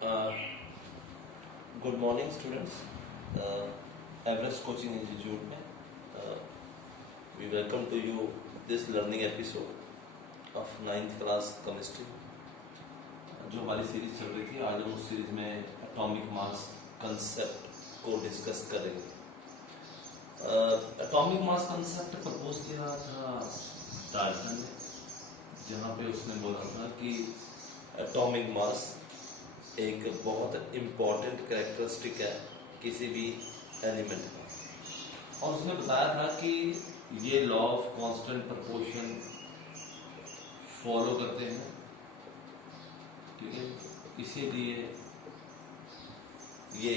Uh, Good morning, students. Everest Coaching Institute में we welcome to you this learning episode of 9th class chemistry. जो हमारी series चल रही थी, आज हम उस सीरीज में एटॉमिक मास कंसेप्ट को डिस्कस करेंगे. एटॉमिक मास कंसेप्ट प्रपोज किया था डाल्टन ने, जहाँ पे उसने बोला था कि एटॉमिक मास एक बहुत इम्पॉर्टेंट कैरेक्टरिस्टिक है किसी भी एलिमेंट का, और उसने बताया था कि ये law of constant proportion follow करते हैं. ठीक है, इसीलिए ये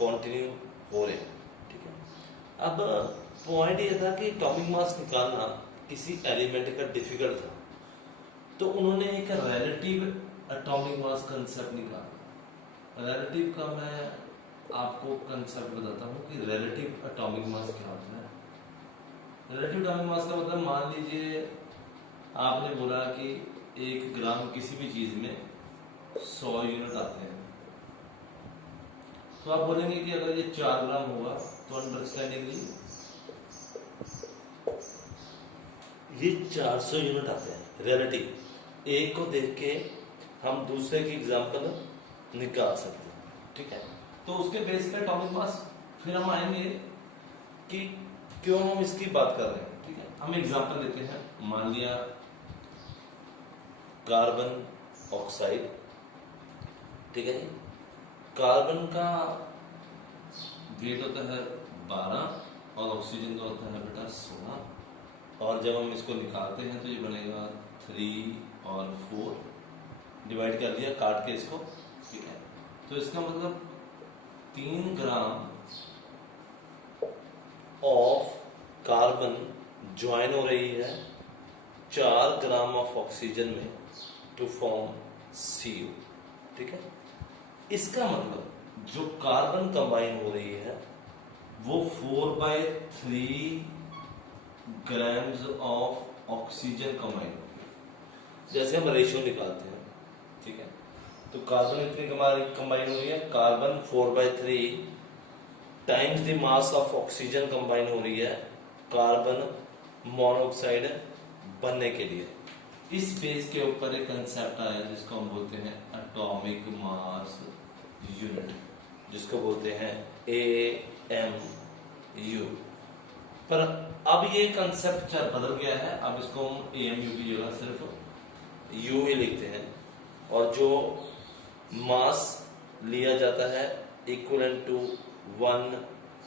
कंटिन्यू हो रहे हैं. ठीक है, अब पॉइंट ये था कि एटॉमिक मास निकालना किसी एलिमेंट का डिफिकल्ट था, तो उन्होंने एक रिलेटिव एटॉमिक मास कंसेप्ट निकाला. रिलेटिव का मैं आपको कंसेप्ट बताता हूँ कि रिलेटिव एटॉमिक मास क्या होता है. रिलेटिव एटॉमिक मास का मतलब, मान लीजिए आपने बोला कि 1 ग्राम किसी भी चीज में 100 यूनिट आते हैं, तो आप बोलेंगे कि अगर ये 4 ग्राम होगा तो अंडरस्टैंडिंगली ये 400 यूनिट आते हैं. रिलेटिव एक को देख के हम दूसरे की एग्जाम्पल निकाल सकते हैं. ठीक है, तो उसके बेस पे एटॉमिक मास फिर हम आएंगे कि क्यों हम इसकी बात कर रहे हैं. ठीक है, हम एग्जाम्पल लेते हैं. मान लिया कार्बन ऑक्साइड. ठीक है, कार्बन का वेट होता है 12 और ऑक्सीजन का होता है बेटा 16, और जब हम इसको निकालते हैं तो ये बनेगा 3 और 4. डिवाइड कर दिया काट के इसको. ठीक है, तो इसका मतलब 3 ग्राम ऑफ कार्बन ज्वाइन हो रही है 4 ग्राम ऑफ ऑक्सीजन में टू फॉर्म CO. ठीक है, इसका मतलब जो कार्बन कंबाइन हो रही है वो 4/3 ग्राम्स ऑफ ऑक्सीजन कंबाइन हो रही है. जैसे हम रेशियो निकालते हैं, ठीक है, तो कार्बन इतनी कंबाइन हो रही है, carbon 4/3 times the mass of oxygen combine हो रही है कार्बन मोनोऑक्साइड बनने के लिए. इस बेस के ऊपर एक कंसेप्ट आया जिसको हम बोलते हैं एटॉमिक मास यूनिट, जिसको बोलते हैं AMU. पर अब ये कंसेप्ट बदल गया है. अब इसको हम AMU की जगह सिर्फ U ही लिखते हैं, और जो मास लिया जाता है इक्विवेलेंट टू 1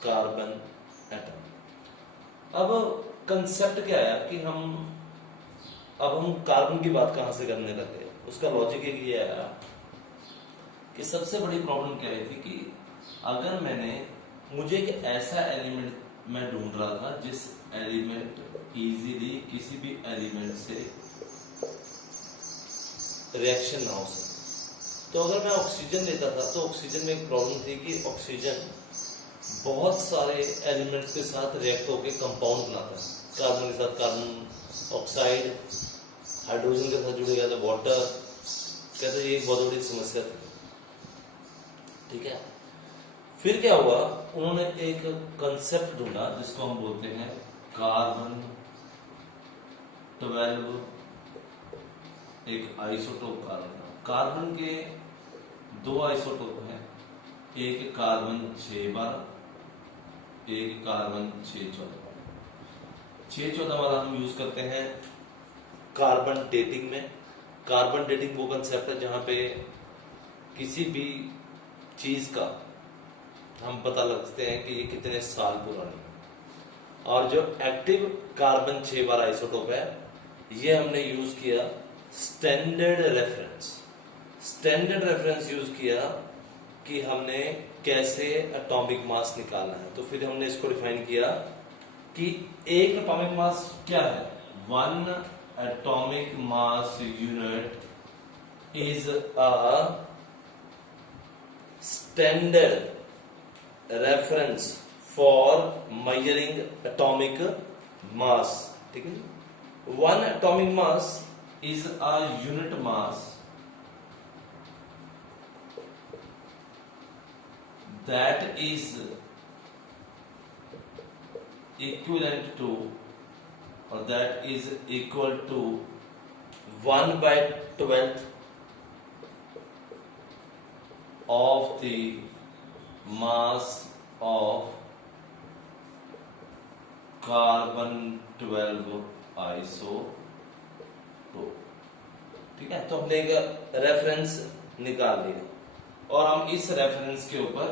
कार्बन एटम. अब कंसेप्ट क्या है कि हम कार्बन की बात कहां से करने लगे. उसका लॉजिक ये आया कि सबसे बड़ी प्रॉब्लम क्या है थी कि अगर मुझे एक ऐसा एलिमेंट मैं ढूंढ रहा था जिस एलिमेंट इजीली किसी भी एलिमेंट से रिएक्शन ना हो सके. तो अगर मैं ऑक्सीजन लेता था तो ऑक्सीजन में एक प्रॉब्लम थी कि ऑक्सीजन बहुत सारे एलिमेंट्स के साथ रिएक्ट होकर कंपाउंड बनाता है. कार्बन के साथ कार्बन ऑक्साइड, हाइड्रोजन के साथ जुड़ेगा तो वाटर. कहते ये एक बहुत बड़ी समस्या थी. ठीक है, फिर क्या हुआ, उन्होंने एक कंसेप्ट ढूंढा जिसको हम बोलते हैं कार्बन 12, एक आइसोटोप कार्बन के 2 आइसोटोप हैं, एक कार्बन 612, एक कार्बन 614. 614 वाला हम यूज करते हैं कार्बन डेटिंग में. कार्बन डेटिंग वो कंसेप्ट है जहां पे किसी भी चीज का हम पता लगते हैं कि ये कितने साल पुरानी है. और जो एक्टिव कार्बन 612 आइसोटोप है, ये हमने यूज किया स्टैंडर्ड रेफरेंस यूज किया कि हमने कैसे एटॉमिक मास निकालना है. तो फिर हमने इसको डिफाइन किया कि एक एटॉमिक मास क्या है. 1 atomic mass unit is a standard reference for measuring atomic mass. ठीक है, 1 atomic mass is a unit mass that is equivalent to or that is equal to 1/12 of the mass of carbon 12 isotope. ठीक है, तो हमने एक reference निकाल लिया और हम इस रेफरेंस के ऊपर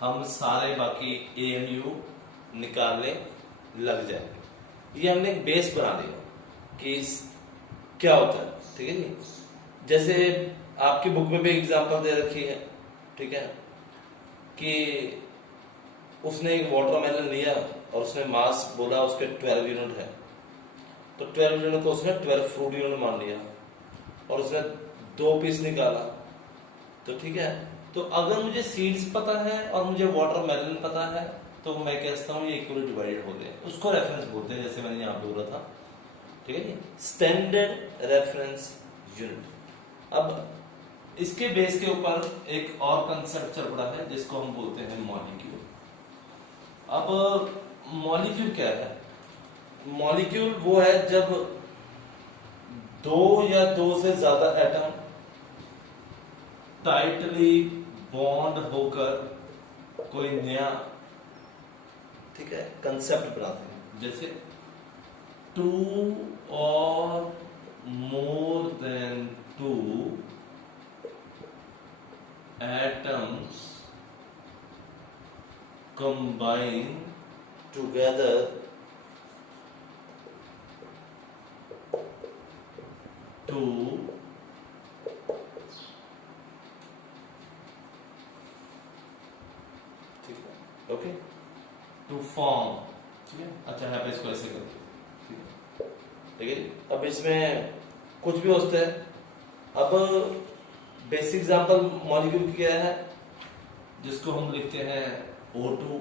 हम सारे बाकी ALU निकालने लग जाएंगे। ये हमने एक बेस बना लिया कि क्या होता है। ठीक है जी, जैसे आपकी बुक में भी एग्जांपल दे रखी है, ठीक है, कि उसने एक वाटरमेलन लिया और उसने मास बोला उसके 12 यूनिट है, तो 12 यूनिट को उसने 12 फ्रूट यूनिट मान लिया और उसने 2 पीस निकाला। तो ठीक है, तो अगर मुझे सीड्स पता है और मुझे वाटरमेलन पता है तो मैं कहता हूँ ये इक्वली डिवाइडेड हो गए, उसको रेफरेंस बोलते हैं, जैसे मैंने यहाँ बोला था। ठीक है जी, स्टैंडर्ड रेफरेंस यूनिट। अब इसके बेस के ऊपर एक और कंसेप्ट चल रहा है जिसको हम बोलते हैं मॉलिक्यूल। अब मॉलिक्यूल क्या है? मॉलिक्यूल वो है जब 2 या 2 से ज्यादा एटम टाइटली बॉन्ड होकर कोई नया, ठीक है, कंसेप्ट बनाते हैं। जैसे 2 और more than 2 atoms combine together to okay to form. ठीक है, अच्छा है, इसको ऐसे करते हैं। ठीक है, देखिए अब इसमें कुछ भी होता है। अब बेसिक एग्जांपल मॉलिक्यूल क्या है, जिसको हम लिखते हैं O2।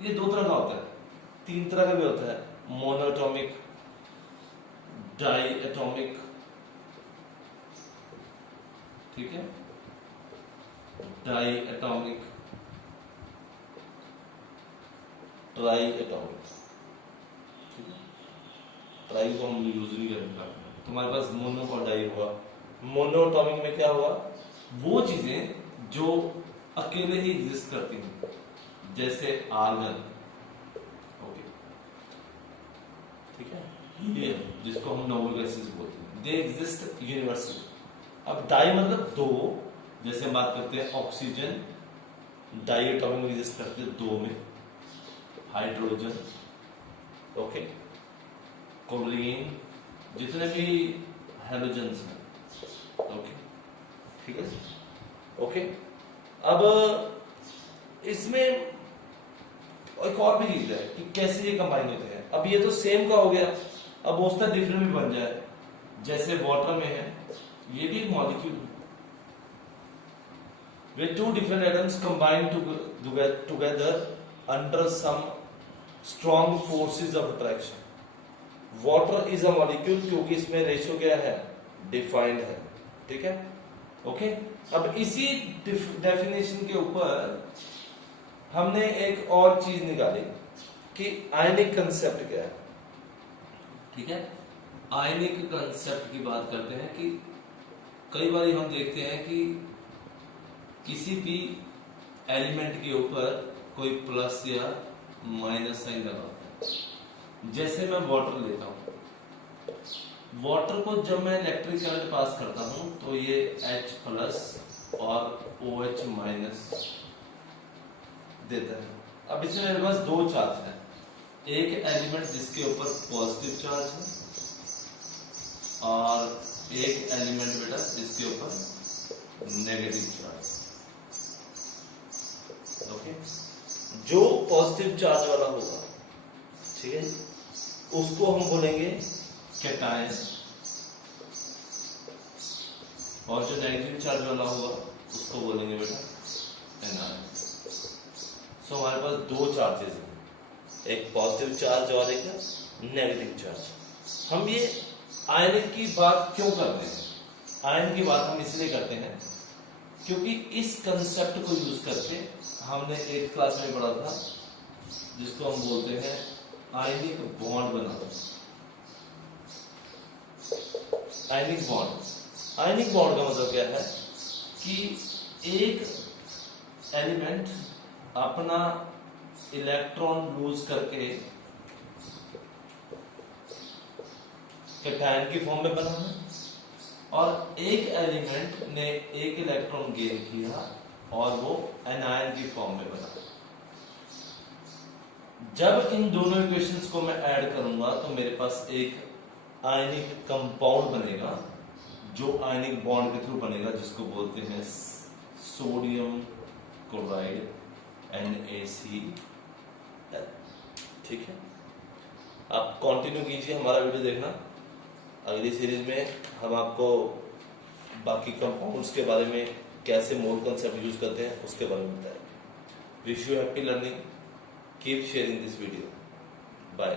ये 2 तरह का होता है, 3 तरह का भी होता है, मोनोएटॉमिक, डाइएटॉमिक, ठीक है, डाइएटॉमिक, ट्राइएटॉमिक। ठीक है, ट्राई को हम यूज नहीं करेंगे। तुम्हारे पास मोनो और डाई हुआ। मोनोएटॉमिक में क्या हुआ, वो चीजें जो अकेले ही एग्जिस्ट करती हैं, जैसे आर्गन। ओके, ठीक है, ये जिसको हम नोबल गैसेस बोलते हैं, दे एग्जिस्ट यूनिवर्सली। अब डाई मतलब 2, जैसे हम बात करते हैं ऑक्सीजन, डाइएटॉमिक में एग्जिस्ट करते हैं 2 में, हाइड्रोजन, ओके, क्लोरीन, जितने भी हैलोजेंस हैं। ओके, ठीक है, ओके। अब इसमें एक और भी चीज है कि कैसे ये कंबाइन होते हैं। अब ये तो सेम का हो गया, अब हो सकता है डिफरेंट भी बन जाए। जैसे वाटर में है, ये भी एक मॉलिक्यूल है, where 2 different atoms combine together under some strong forces of attraction. Water is a molecule क्योंकि इसमें रेशियो क्या है, डिफाइंड है। ठीक है, ओके। अब इसी डेफिनेशन के ऊपर हमने एक और चीज निकाली कि आयनिक कंसेप्ट क्या है। ठीक है, आयनिक कंसेप्ट की बात करते हैं कि कई बार हम देखते हैं कि किसी भी एलिमेंट के ऊपर कोई प्लस या माइनस साइन लगा होता है। जैसे मैं वाटर लेता हूं, वाटर को जब मैं इलेक्ट्रिक करंट पास करता हूं तो ये H प्लस और OH माइनस देता है। अब इसमें मेरे पास 2 चार्ज है, एक एलिमेंट जिसके ऊपर पॉजिटिव चार्ज है और एक एलिमेंट बेटा जिसके ऊपर नेगेटिव चार्ज है। ओके, जो पॉजिटिव चार्ज वाला होगा, ठीक है, उसको हम बोलेंगे कैटायन, और जो नेगेटिव चार्ज वाला होगा उसको बोलेंगे बेटा एनायन। सो हमारे पास 2 चार्जेस हैं, एक पॉजिटिव चार्ज और एक नेगेटिव चार्ज। हम ये आयनिक की बात क्यों करते हैं? आयन की बात हम इसलिए करते हैं क्योंकि इस कंसेप्ट को यूज करके हमने 8th क्लास में पढ़ा था, जिसको हम बोलते हैं आयनिक बॉन्ड बनाना। आयनिक बॉन्ड, आयनिक बॉन्ड का मतलब क्या है कि एक एलिमेंट अपना इलेक्ट्रॉन लूज करके कैटायन की फॉर्म में बना है, और एक एलिमेंट ने एक इलेक्ट्रॉन गेन किया और वो एनायन की फॉर्म में बना। जब इन दोनों इक्वेशंस को मैं ऐड करूंगा तो मेरे पास एक आयनिक कंपाउंड बनेगा, जो आयनिक बॉन्ड के थ्रू बनेगा, जिसको बोलते हैं सोडियम क्लोराइड NaCl। ठीक है, आप कंटिन्यू कीजिए हमारा वीडियो देखना। अगली सीरीज में हम आपको बाकी कंपाउंड्स के बारे में, कैसे मोल कंसेप्ट यूज करते हैं, उसके बारे में बताएंगे। Wish you happy learning, keep sharing this video, bye.